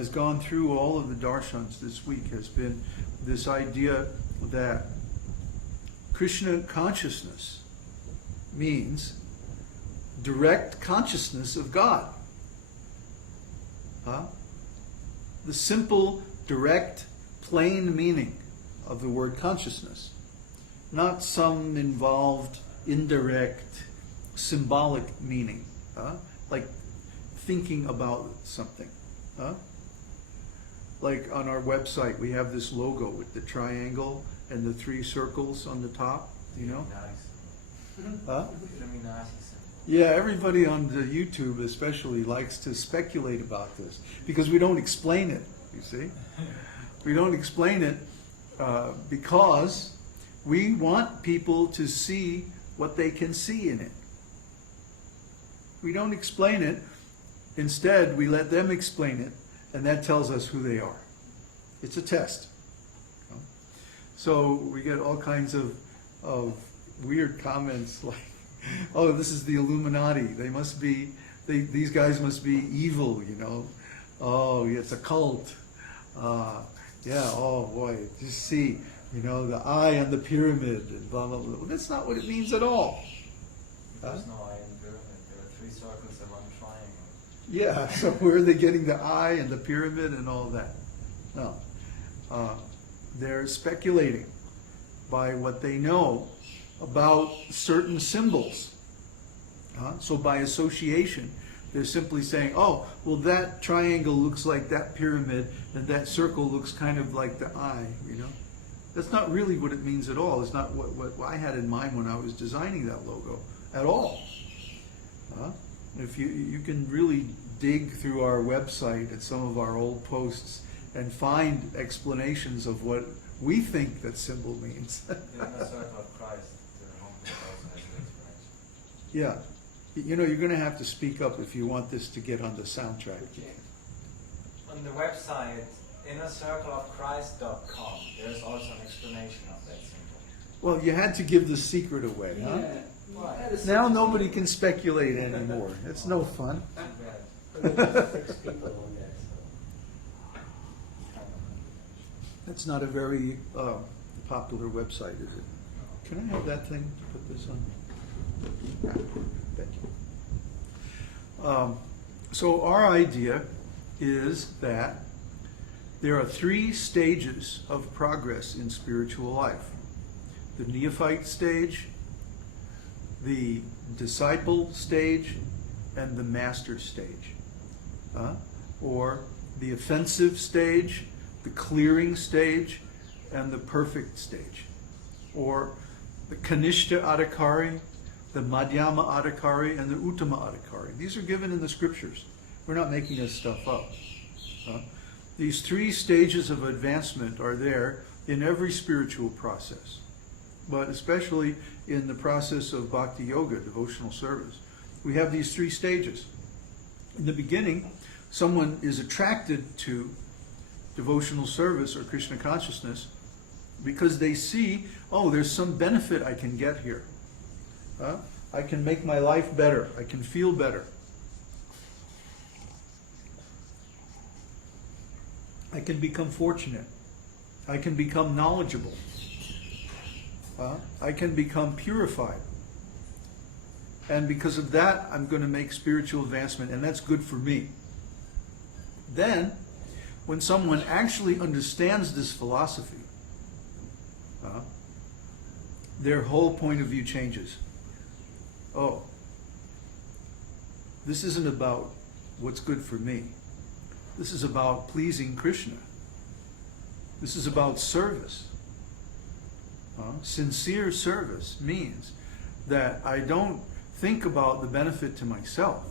has gone through all of the darshans this week has been this idea that Krishna consciousness means direct consciousness of God. The simple, direct, plain meaning of the word consciousness. Not some involved, indirect, symbolic meaning. Like thinking about something. Like on our website, we have this logo with the triangle and the 3 circles on the top, you know? Yeah, everybody on the YouTube especially likes to speculate about this because we don't explain it, you see? We don't explain it because we want people to see what they can see in it. We don't explain it. Instead, we let them explain it, and that tells us who they are. It's a test. So we get all kinds of weird comments like, oh, this is the Illuminati. They must be, these guys must be evil, you know. Oh, it's a cult. Yeah, oh boy, just see, you know, the eye on the pyramid and blah, blah, blah. Well, that's not what it means at all. There's no eye in the pyramid. There are 3 circles and 1 triangle. Yeah, so where are they getting the eye and the pyramid and all that? No. They're speculating by what they know about certain symbols. So by association, they're simply saying, oh, well, that triangle looks like that pyramid, and that circle looks kind of like the eye, you know? That's not really what it means at all. It's not what I had in mind when I was designing that logo at all. If you can really dig through our website at some of our old posts and find explanations of what we think that symbol means. In the circle of Christ, the home also has an explanation. Yeah. You know, you're going to have to speak up if you want this to get on the soundtrack. On the website, innercircleofchrist.com, there's also an explanation of that symbol. Well, you had to give the secret away, huh? Yeah. Why? Now nobody can speculate anymore. It's no fun. That's not a very popular website, is it? Can I have that thing to put this on? Thank you. So our idea is that there are 3 stages of progress in spiritual life. The neophyte stage, the disciple stage, and the master stage. Or the offensive stage, the clearing stage, and the perfect stage. Or the Kanishta Adhikari, the Madhyama Adhikari, and the Uttama Adhikari. These are given in the scriptures. We're not making this stuff up. These 3 stages of advancement are there in every spiritual process, but especially in the process of bhakti yoga, devotional service. We have these 3 stages. In the beginning, someone is attracted to devotional service or Krishna consciousness because they see, oh, there's some benefit I can get here. I can make my life better. I can feel better. I can become fortunate. I can become knowledgeable. I can become purified. And because of that, I'm going to make spiritual advancement, and that's good for me. Then, when someone actually understands this philosophy, their whole point of view changes. Oh, this isn't about what's good for me. This is about pleasing Krishna. This is about service. Sincere service means that I don't think about the benefit to myself.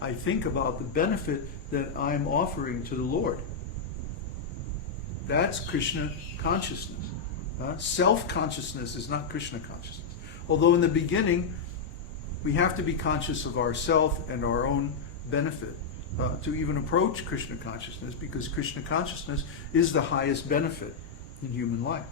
I think about the benefit that I'm offering to the Lord. That's Krishna consciousness. Self-consciousness is not Krishna consciousness. Although in the beginning, we have to be conscious of ourself and our own benefit to even approach Krishna consciousness, because Krishna consciousness is the highest benefit in human life.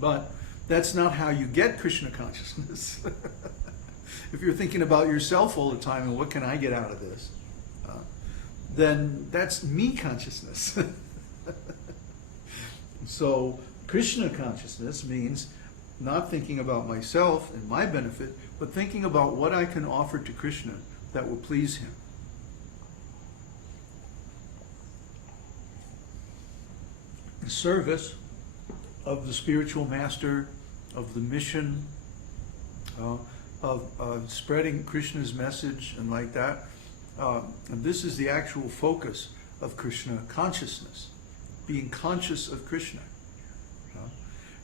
But that's not how you get Krishna consciousness. If you're thinking about yourself all the time and what can I get out of this, then that's me consciousness. So Krishna consciousness means not thinking about myself and my benefit, but thinking about what I can offer to Krishna that will please him. The service of the spiritual master, of the mission, of spreading Krishna's message and like that. And this is the actual focus of Krishna consciousness, being conscious of Krishna.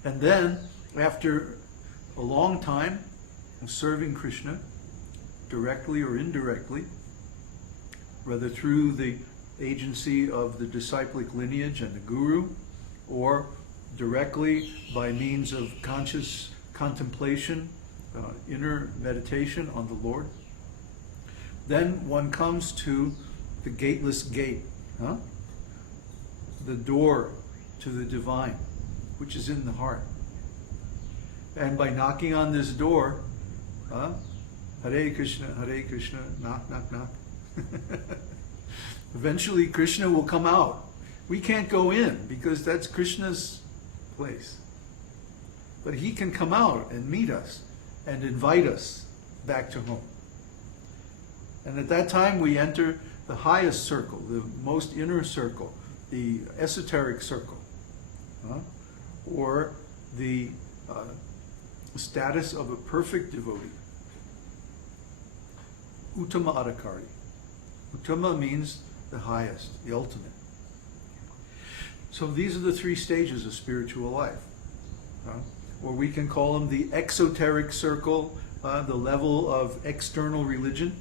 And then, after a long time of serving Krishna, directly or indirectly, whether through the agency of the disciplic lineage and the guru, or directly by means of conscious contemplation, inner meditation on the Lord, then one comes to the gateless gate, the door to the divine, which is in the heart. And by knocking on this door, Hare Krishna, knock, knock, knock. Eventually Krishna will come out. We can't go in because that's Krishna's place. But he can come out and meet us and invite us back to home. And at that time we enter the highest circle, the most inner circle, the esoteric circle, or the status of a perfect devotee. Uttama Adhikari. Uttama means the highest, the ultimate. So these are the three stages of spiritual life. Or we can call them the exoteric circle, the level of external religion,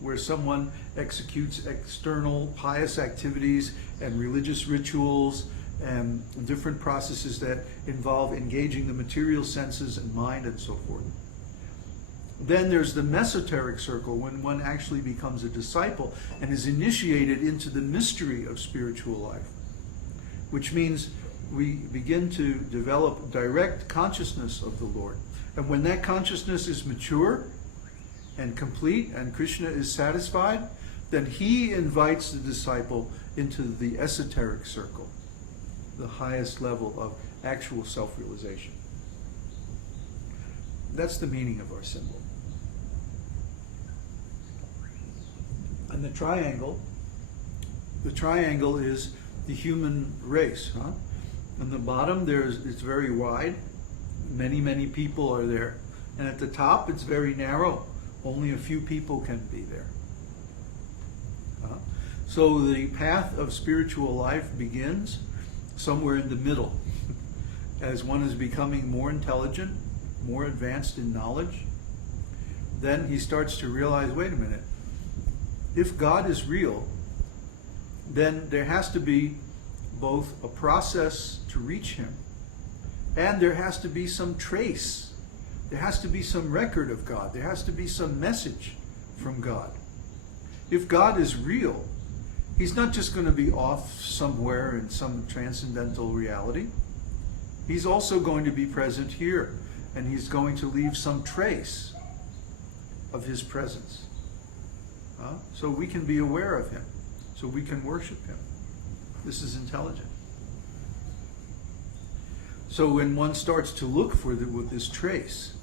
where someone executes external pious activities and religious rituals and different processes that involve engaging the material senses and mind and so forth. Then there's the mesoteric circle, when one actually becomes a disciple and is initiated into the mystery of spiritual life, which means we begin to develop direct consciousness of the Lord. And when that consciousness is mature and complete and Krishna is satisfied, then he invites the disciple into the esoteric circle, the highest level of actual self-realization. That's the meaning of our symbol. And the triangle is the human race. On the bottom, it's very wide. Many, many people are there. And at the top, it's very narrow. Only a few people can be there. So the path of spiritual life begins somewhere in the middle. As one is becoming more intelligent, more advanced in knowledge, then he starts to realize, wait a minute, if God is real, then there has to be both a process to reach him, and there has to be some trace. There has to be some record of God. There has to be some message from God. If God is real, he's not just going to be off somewhere in some transcendental reality. He's also going to be present here, and he's going to leave some trace of his presence. So we can be aware of him, so we can worship him. This is intelligent. So when one starts to look for with this trace,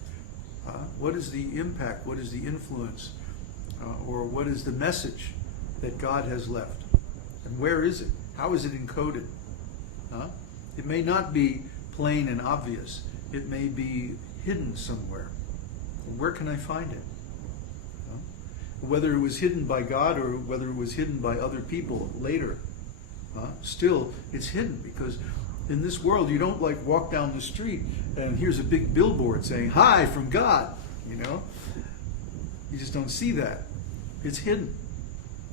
what is the impact, what is the influence, or what is the message that God has left? And where is it? How is it encoded? It may not be plain and obvious. It may be hidden somewhere. Where can I find it? Whether it was hidden by God or whether it was hidden by other people later, still it's hidden, because in this world you don't like walk down the street and here's a big billboard saying, "Hi, from God," You just don't see that. It's hidden.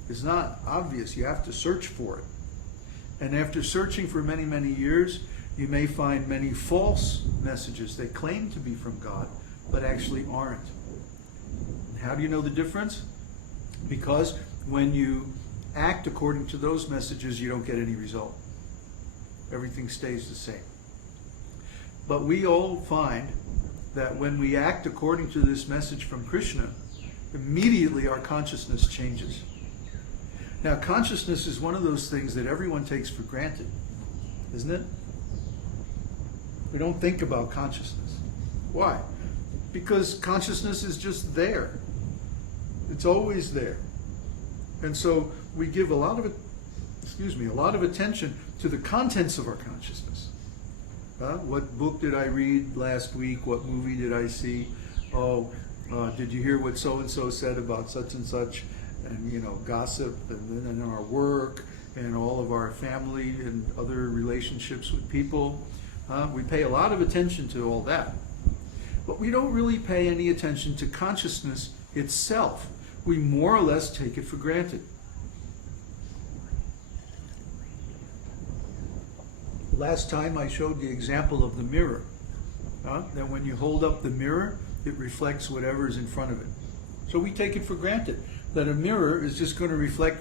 It's not obvious. You have to search for it. And after searching for many, many years, you may find many false messages that claim to be from God, but actually aren't. And how do you know the difference? Because when you act according to those messages, you don't get any result. Everything stays the same. But we all find that when we act according to this message from Krishna, immediately our consciousness changes. Now, consciousness is one of those things that everyone takes for granted, isn't it? We don't think about consciousness. Why? Because consciousness is just there. It's always there. And so we give a lot of attention to the contents of our consciousness. What book did I read last week? What movie did I see? Oh, did you hear what so-and-so said about such and such? And, gossip, and then in our work, and all of our family and other relationships with people. We pay a lot of attention to all that. But we don't really pay any attention to consciousness itself. We more or less take it for granted. Last time I showed the example of the mirror. That when you hold up the mirror, it reflects whatever is in front of it. So we take it for granted that a mirror is just going to reflect